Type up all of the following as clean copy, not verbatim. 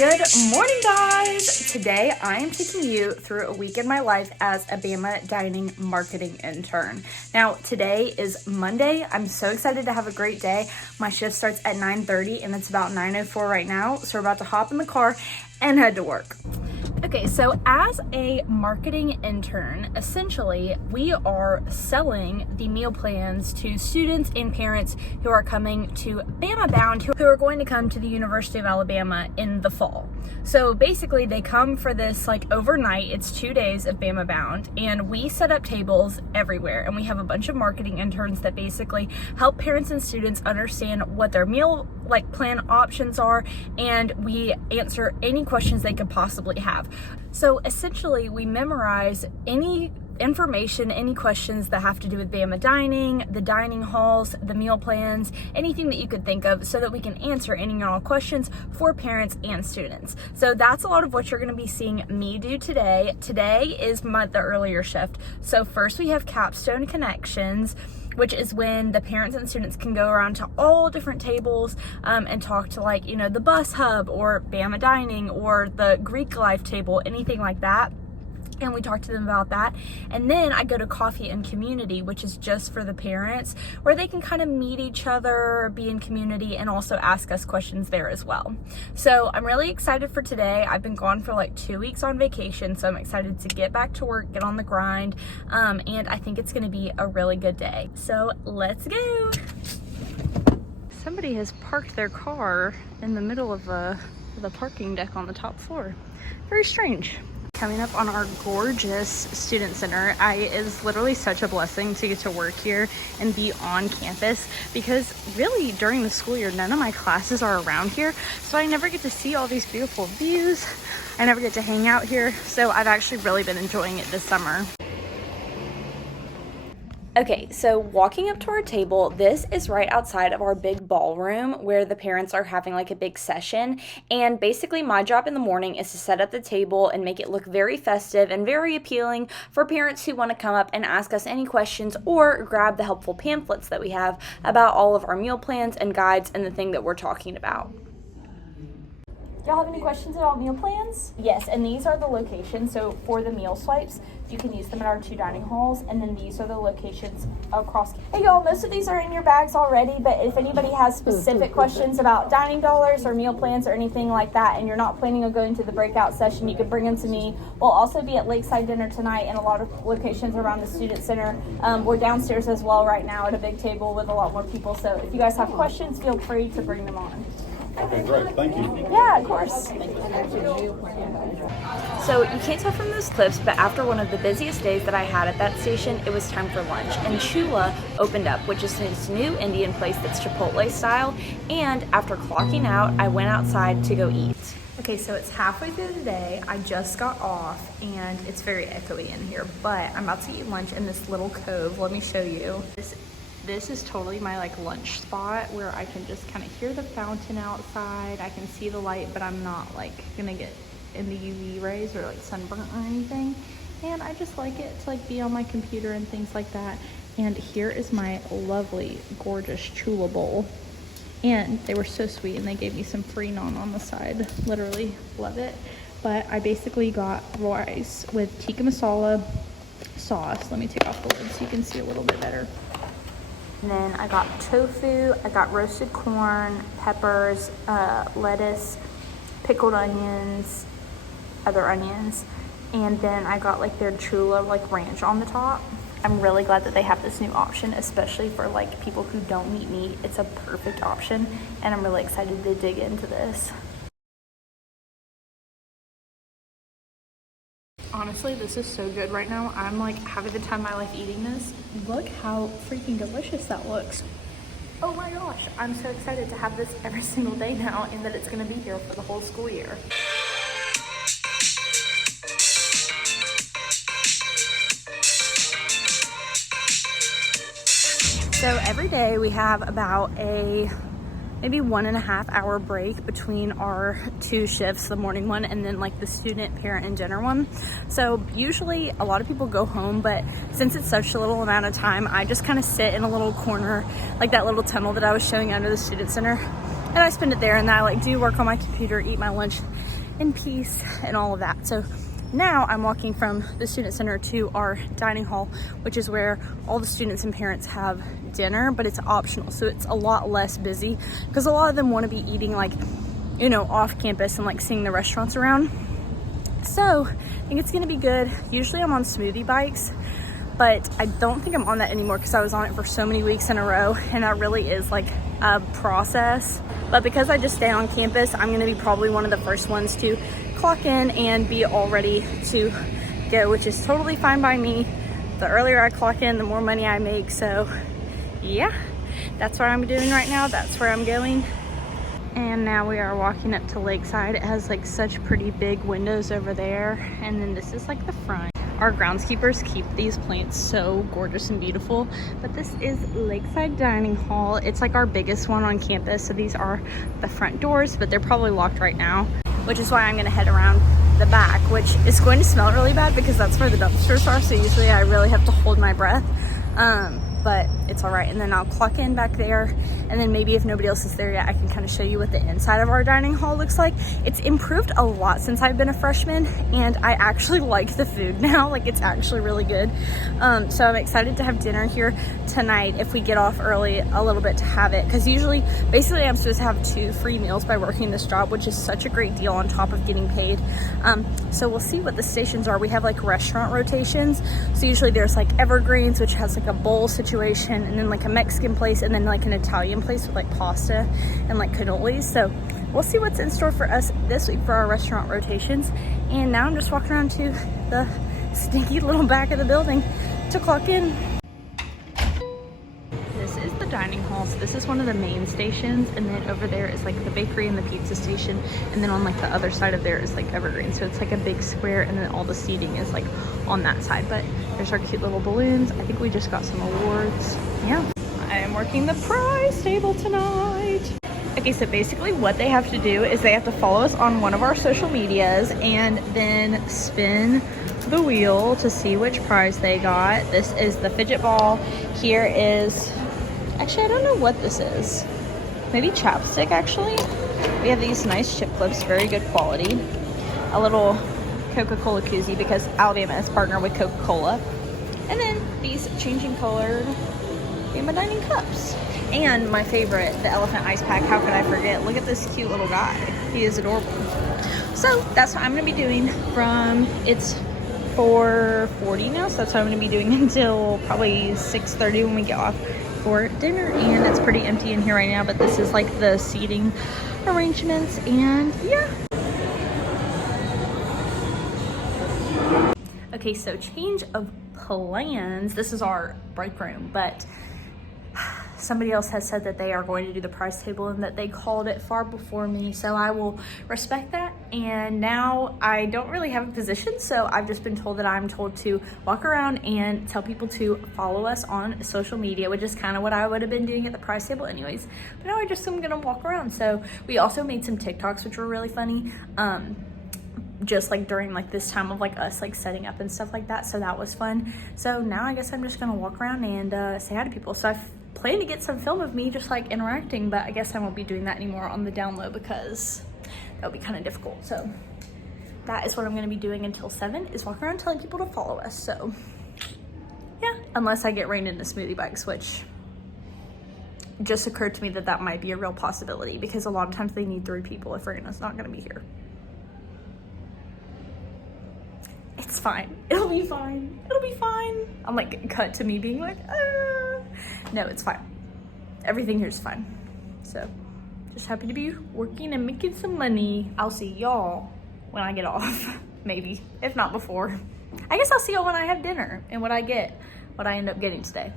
Good morning, guys! Today I am taking you through a week in my life as a Bama Dining marketing intern. Now, today is Monday. I'm so excited to have a great day. My shift starts at 9:30 and it's about 9:04 right now, so we're about to hop in the car and head to work. Okay, so as a marketing intern, essentially we are selling the meal plans to students and parents who are coming to Bama Bound, who are going to come to the University of Alabama in the fall. So basically they come for this like overnight, it's 2 days of Bama Bound, and we set up tables everywhere, and we have a bunch of marketing interns that basically help parents and students understand what their meal plan options are, and we answer any questions they could possibly have. So essentially we memorize any information, any questions that have to do with Bama Dining, the dining halls, the meal plans, anything that you could think of, so that we can answer any and all questions for parents and students. So that's a lot of what you're going to be seeing me do today. Today is the earlier shift. So first we have Capstone Connections, which is when the parents and students can go around to all different tables and talk to the bus hub or Bama Dining or the Greek life table, anything like that. And we talk to them about that. And then I go to Coffee and Community, which is just for the parents, where they can kind of meet each other, be in community, and also ask us questions there as well. So I'm really excited for today. I've been gone for 2 weeks on vacation, so I'm excited to get back to work, get on the grind, and I think it's gonna be a really good day. So let's go. Somebody has parked their car in the middle of the parking deck on the top floor. Very strange. Coming up on our gorgeous student center. It is literally such a blessing to get to work here and be on campus, because really during the school year none of my classes are around here, so I never get to see all these beautiful views. I never get to hang out here, so I've actually really been enjoying it this summer. Okay, so walking up to our table, this is right outside of our big ballroom where the parents are having a big session. And basically my job in the morning is to set up the table and make it look very festive and very appealing for parents who want to come up and ask us any questions or grab the helpful pamphlets that we have about all of our meal plans and guides and the thing that we're talking about. Y'all have any questions about meal plans? Yes, and these are the locations. So for the meal swipes, you can use them at our 2 dining halls, and then these are the locations across. Hey y'all, most of these are in your bags already, but if anybody has specific questions about dining dollars or meal plans or anything like that, and you're not planning on going to the breakout session, you can bring them to me. We'll also be at Lakeside Dinner tonight and a lot of locations around the student center. We're downstairs as well right now at a big table with a lot more people, so if you guys have questions, feel free to bring them on. Okay, great. Thank you. Yeah, of course. So you can't tell from those clips, but after one of the busiest days that I had at that station, it was time for lunch. And Chula opened up, which is this new Indian place that's Chipotle style. And after clocking out, I went outside to go eat. Okay, so it's halfway through the day. I just got off and it's very echoey in here, but I'm about to eat lunch in this little cove. Let me show you. This is totally my lunch spot where I can just kind of hear the fountain outside. I can see the light, but I'm not gonna get in the UV rays or sunburnt or anything. And I just like it to be on my computer and things like that. And here is my lovely, gorgeous Chula bowl. And they were so sweet, and they gave me some free naan on the side. Literally love it. But I basically got rice with tikka masala sauce. Let me take off the lid so you can see a little bit better. And then I got tofu, I got roasted corn, peppers, lettuce, pickled onions, other onions, and then I got their Chula ranch on the top. I'm really glad that they have this new option, especially for people who don't eat meat. It's a perfect option, and I'm really excited to dig into this. Honestly, this is so good right now. I'm having the time of my life eating this. Look how freaking delicious that looks. Oh my gosh, I'm so excited to have this every single day now, and that it's gonna be here for the whole school year. So every day we have about a maybe 1.5 hour break between our 2 shifts, the morning one and then the student, parent, and dinner one. So usually a lot of people go home, but since it's such a little amount of time, I just kind of sit in a little corner, that little tunnel that I was showing under the student center, and I spend it there, and then I like do work on my computer, eat my lunch in peace and all of that. So now I'm walking from the student center to our dining hall, which is where all the students and parents have dinner, but it's optional. So it's a lot less busy because a lot of them want to be eating like, you know, off campus and like seeing the restaurants around. So I think it's going to be good. Usually I'm on smoothie bikes, but I don't think I'm on that anymore because I was on it for so many weeks in a row, and that really is like a process. But because I just stay on campus, I'm going to be probably one of the first ones to clock in and be all ready to go, which is totally fine by me. The earlier I clock in, the more money I make. So yeah, that's what I'm doing right now. That's where I'm going. And now we are walking up to Lakeside. It has like such pretty big windows over there, and then this is like the front. Our groundskeepers keep these plants so gorgeous and beautiful. But this is Lakeside Dining Hall. It's like our biggest one on campus. So these are the front doors, but they're probably locked right now, which is why I'm gonna head around the back, which is going to smell really bad because that's where the dumpsters are. So usually I really have to hold my breath. But it's all right. And then I'll clock in back there, and then maybe if nobody else is there yet, I can kind of show you what the inside of our dining hall looks like. It's improved a lot since I've been a freshman, and I actually like the food now. Like, it's actually really good. So I'm excited to have dinner here tonight if we get off early a little bit to have it, because usually basically I'm supposed to have 2 free meals by working this job, which is such a great deal on top of getting paid. So we'll see what the stations are. We have like restaurant rotations, so usually there's like Evergreens, which has like a bowl situation, and then like a Mexican place, and then like an Italian place with like pasta and like cannolis. So we'll see what's in store for us this week for our restaurant rotations. And now I'm just walking around to the stinky little back of the building to clock in. This is the dining hall. So this is one of the main stations, and then over there is like the bakery and the pizza station, and then on like the other side of there is like Evergreen. So it's like a big square, and then all the seating is like on that side. But there's our cute little balloons. I think we just got some awards. Yeah, I am working the prize table tonight. Okay, so basically what they have to do is they have to follow us on one of our social medias and then spin the wheel to see which prize they got. This is the fidget ball. Here is, actually I don't know what this is. Maybe chapstick actually. We have these nice chip clips, very good quality. A little Coca-Cola koozie because Alabama is partnered with Coca-Cola. And then these changing colored Bama Dining cups. And my favorite, the elephant ice pack. How could I forget? Look at this cute little guy. He is adorable. So that's what I'm gonna be doing from, it's 4:40 now, so that's what I'm gonna be doing until probably 6:30 when we get off for dinner. And it's pretty empty in here right now, but this is like the seating arrangements, and yeah. Okay, so change of plans. This is our break room, but somebody else has said that they are going to do the prize table and that they called it far before me, so I will respect that. And now I don't really have a position, so I've just been told that I'm told to walk around and tell people to follow us on social media, which is kind of what I would have been doing at the prize table anyways. But now I just am gonna walk around. So we also made some TikToks, which were really funny. Just like during like this time of like us like setting up and stuff like that, so that was fun. So now I guess I'm just gonna walk around and say hi to people. So I plan to get some film of me just like interacting, but I guess I won't be doing that anymore on the down low because that would be kind of difficult. So that is what I'm gonna be doing until 7, is walk around telling people to follow us. So yeah, unless I get rained into smoothie bikes, which just occurred to me that that might be a real possibility because a lot of times they need 3 people if Raina's not gonna be here. It's fine. It'll be fine. It'll be fine. I'm like cut to me being like, no, it's fine. Everything here is fine. So just happy to be working and making some money. I'll see y'all when I get off, maybe, if not before. I guess I'll see y'all when I have dinner and what I end up getting today.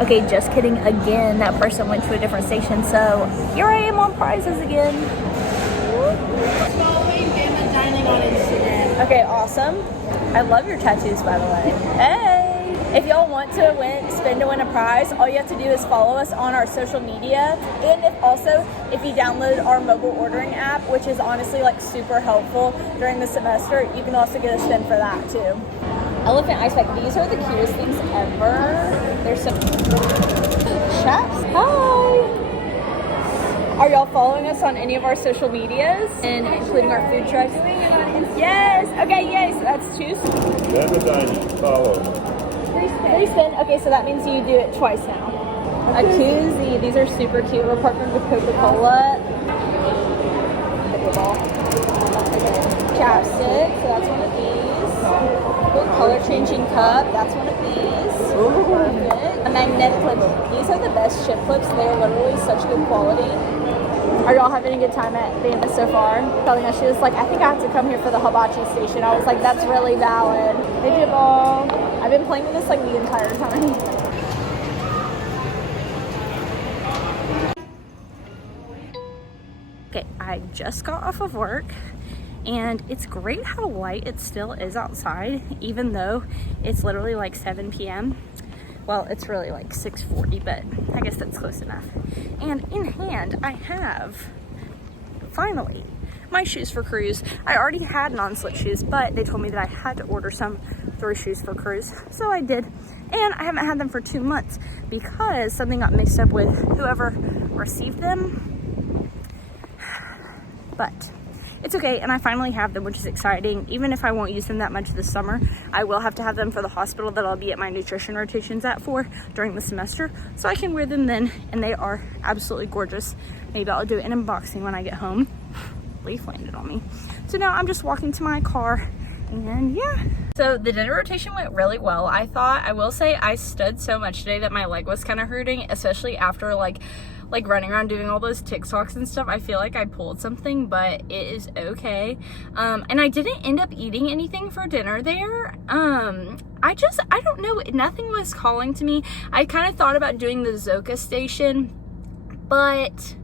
Okay, just kidding again. That person went to a different station. So here I am on prizes again. Following Bama Dining on Instagram. Okay, awesome. I love your tattoos, by the way. Hey! If y'all want to spin to win a prize, all you have to do is follow us on our social media. And if you download our mobile ordering app, which is honestly like super helpful during the semester, you can also get a spin for that too. Elephant ice pack. These are the cutest things ever. They're so... Chaps, hi! Are y'all following us on any of our social medias, and including our food trucks? Yes. Okay, yay. So that's two. Bama Dining, follow. Three spin. Okay, so that means you do it twice now. A koozie. These are super cute. We're partnered with Coca-Cola. Chapstick. So that's one of these. Little color changing cup. That's one of these. Perfect. A magnetic clip. These are the best chip clips. They're literally such good quality. Are y'all having a good time at Bama so far? Telling us, she was like, I think I have to come here for the hibachi station. I was like, that's really valid. Fidget ball. I've been playing with this like the entire time. Okay, I just got off of work, and it's great how light it still is outside, even though it's literally like 7 p.m. Well, it's really like 6:40, but I guess that's close enough. And in hand, I have, finally, my shoes for cruise. I already had non-slip shoes, but they told me that I had to order some through shoes for cruise. So I did. And I haven't had them for 2 months because something got mixed up with whoever received them. But it's okay, and I finally have them, which is exciting. Even if I won't use them that much this summer, I will have to have them for the hospital that I'll be at my nutrition rotations at for during the semester, so I can wear them then, and they are absolutely gorgeous. Maybe I'll do an unboxing when I get home. Leaf landed on me. So now I'm just walking to my car, and yeah. So the dinner rotation went really well. I will say I stood so much today that my leg was kind of hurting, especially after like running around doing all those TikToks and stuff. I feel like I pulled something, but it is okay. And I didn't end up eating anything for dinner there. I don't know, nothing was calling to me. I kind of thought about doing the Zoka station, but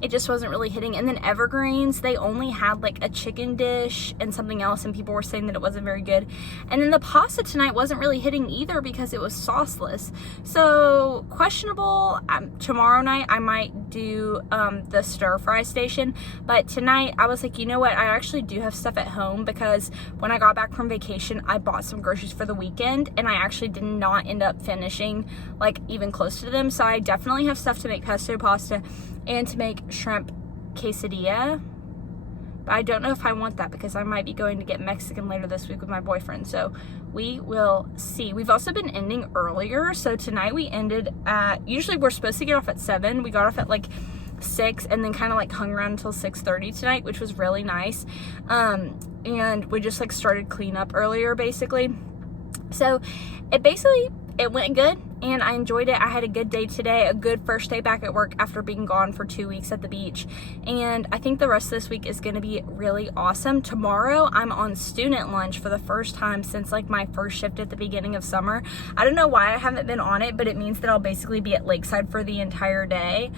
it just wasn't really hitting. And then Evergreens, they only had like a chicken dish and something else, and people were saying that it wasn't very good. And then the pasta tonight wasn't really hitting either because it was sauceless. So questionable. Tomorrow night I might do the stir fry station, but tonight I was like, you know what, I actually do have stuff at home because when I got back from vacation I bought some groceries for the weekend, and I actually did not end up finishing like even close to them. So I definitely have stuff to make pesto pasta and to make shrimp quesadilla, but I don't know if I want that because I might be going to get Mexican later this week with my boyfriend, so we will see. We've also been ending earlier, so tonight we ended at, usually we're supposed to get off at 7, we got off at like 6 and then kind of like hung around until 6:30 tonight, which was really nice. And we just like started cleanup earlier basically, so it went good and I enjoyed it. I had a good day today, a good first day back at work after being gone for 2 weeks at the beach. And I think the rest of this week is going to be really awesome. Tomorrow, I'm on student lunch for the first time since like my first shift at the beginning of summer. I don't know why I haven't been on it, but it means that I'll basically be at Lakeside for the entire day.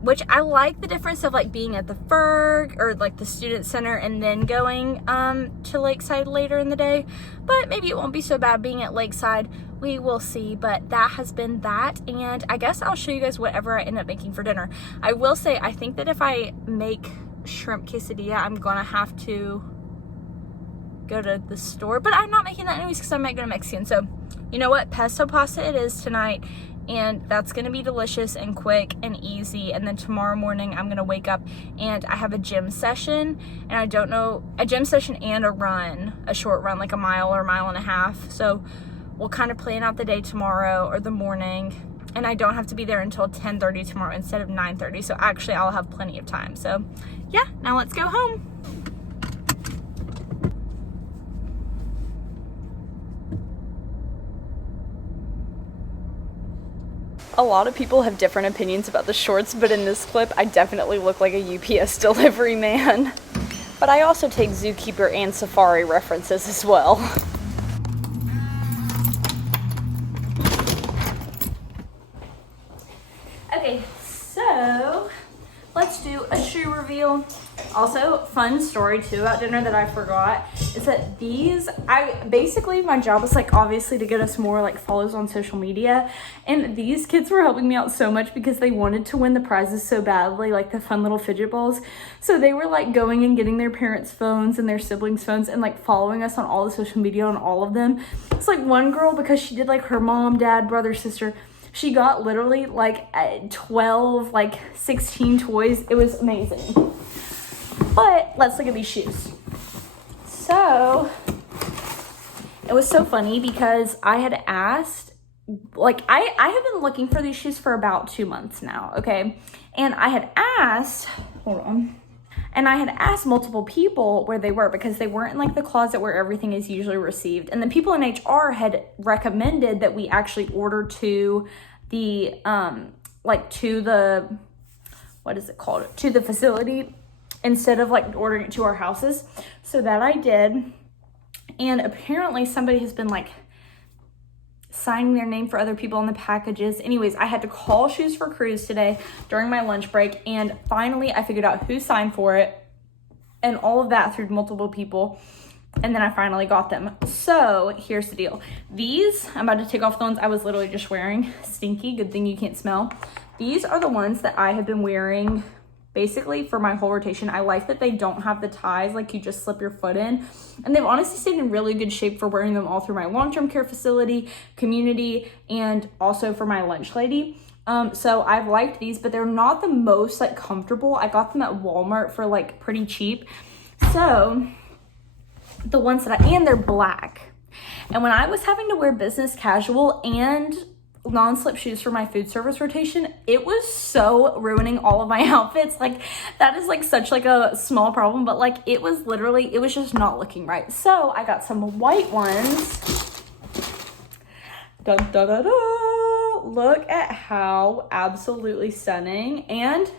Which I like the difference of like being at the Ferg or like the student center and then going to Lakeside later in the day. But maybe it won't be so bad being at Lakeside. We will see, but that has been that, and I guess I'll show you guys whatever I end up making for dinner. I will say, I think that if I make shrimp quesadilla, I'm gonna have to go to the store, but I'm not making that anyways because I might go to Mexican. So you know what, pesto pasta it is tonight, and that's gonna be delicious and quick and easy. And then tomorrow morning I'm gonna wake up and I have a gym session, and I don't know, a gym session and a short run, like a mile or a mile and a half. So we'll kind of plan out the day tomorrow or the morning, and I don't have to be there until 10:30 tomorrow instead of 9:30. So actually I'll have plenty of time. So yeah, now let's go home. A lot of people have different opinions about the shorts, but in this clip I definitely look like a UPS delivery man. But I also take Zookeeper and Safari references as well. Okay, so let's do a shoe reveal. Also, fun story too about dinner that I forgot is that my job was like obviously to get us more like follows on social media, and these kids were helping me out so much because they wanted to win the prizes so badly, like the fun little fidget balls. So they were like going and getting their parents' phones and their siblings' phones and like following us on all the social media on all of them. It's like one girl, because she did like her mom, dad, brother, sister, She got literally like 12, like 16 toys. It was amazing. But let's look at these shoes. So it was so funny because I had asked, like, I have been looking for these shoes for about 2 months now, okay? And I had asked, hold on. And I had asked multiple people where they were because they weren't in like the closet where everything is usually received. And the people in HR had recommended that we actually order to the, what is it called? To the facility instead of like ordering it to our houses. So that I did. And apparently somebody has been like signing their name for other people on the packages. Anyways, I had to call Shoes for Cruise today during my lunch break, and finally I figured out who signed for it and all of that through multiple people, and then I finally got them. So here's the deal. These, I'm about to take off the ones I was literally just wearing. Stinky, good thing you can't smell. These are the ones that I have been wearing basically for my whole rotation. I like that they don't have the ties, like you just slip your foot in. And they've honestly stayed in really good shape for wearing them all through my long-term care facility, community, and also for my lunch lady. So I've liked these, but they're not the most like comfortable. I got them at Walmart for like pretty cheap. So the ones that and they're black. And when I was having to wear business casual and non-slip shoes for my food service rotation, it was so ruining all of my outfits. Like that is like such like a small problem, but like it was just not looking right. So I got some white ones. Da, da, da, da. Look at how absolutely stunning. And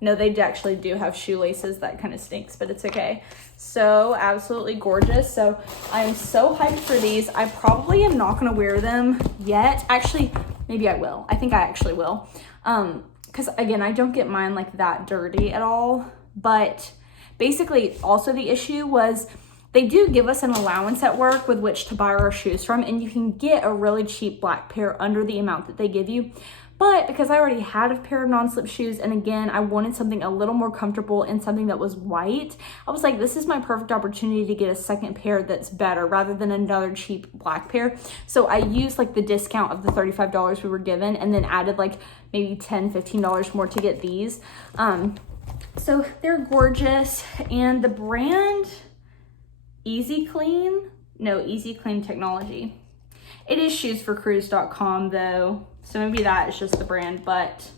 no, they actually do have shoelaces. That kind of stinks, but it's okay. So absolutely gorgeous. So I'm so hyped for these. I probably am not going to wear them yet. Actually, maybe I will. I think I actually will. Because again, I don't get mine like that dirty at all. But basically also the issue was they do give us an allowance at work with which to buy our shoes from, and you can get a really cheap black pair under the amount that they give you. But because I already had a pair of non-slip shoes, and again, I wanted something a little more comfortable and something that was white, I was like, this is my perfect opportunity to get a second pair that's better rather than another cheap black pair. So I used like the discount of the $35 we were given and then added like maybe $10, $15 more to get these. So they're gorgeous, and the brand Easy Clean Technology. It is shoesforcruise.com though. So maybe that is just the brand, but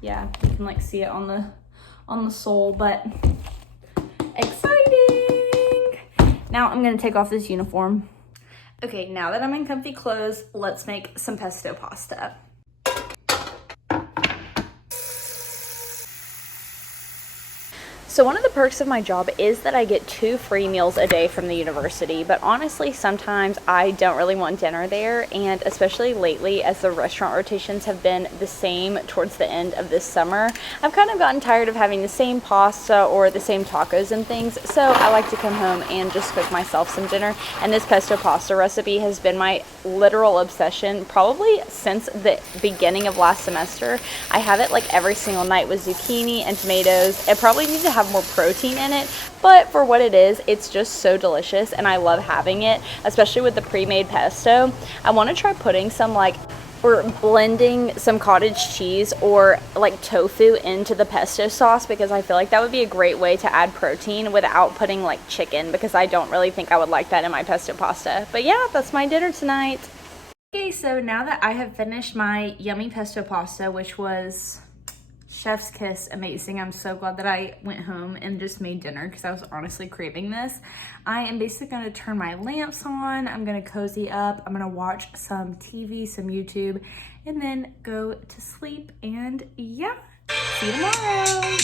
yeah, you can like see it on the sole, but exciting. Now I'm gonna take off this uniform. Okay, now that I'm in comfy clothes, let's make some pesto pasta. So one of the perks of my job is that I get 2 free meals a day from the university, but honestly, sometimes I don't really want dinner there, and especially lately as the restaurant rotations have been the same towards the end of this summer, I've kind of gotten tired of having the same pasta or the same tacos and things, so I like to come home and just cook myself some dinner, and this pesto pasta recipe has been my literal obsession probably since the beginning of last semester. I have it like every single night with zucchini and tomatoes. It probably needs to have more protein in it, but for what it is, it's just so delicious and I love having it, especially with the pre-made pesto. I want to try putting some or blending some cottage cheese or like tofu into the pesto sauce, because I feel like that would be a great way to add protein without putting like chicken, because I don't really think I would like that in my pesto pasta. But yeah, that's my dinner tonight. Okay, so now that I have finished my yummy pesto pasta, which was chef's kiss amazing. I'm so glad that I went home and just made dinner because I was honestly craving this. I am basically going to turn my lamps on. I'm going to cozy up. I'm going to watch some TV, some YouTube, and then go to sleep. And yeah, see you tomorrow.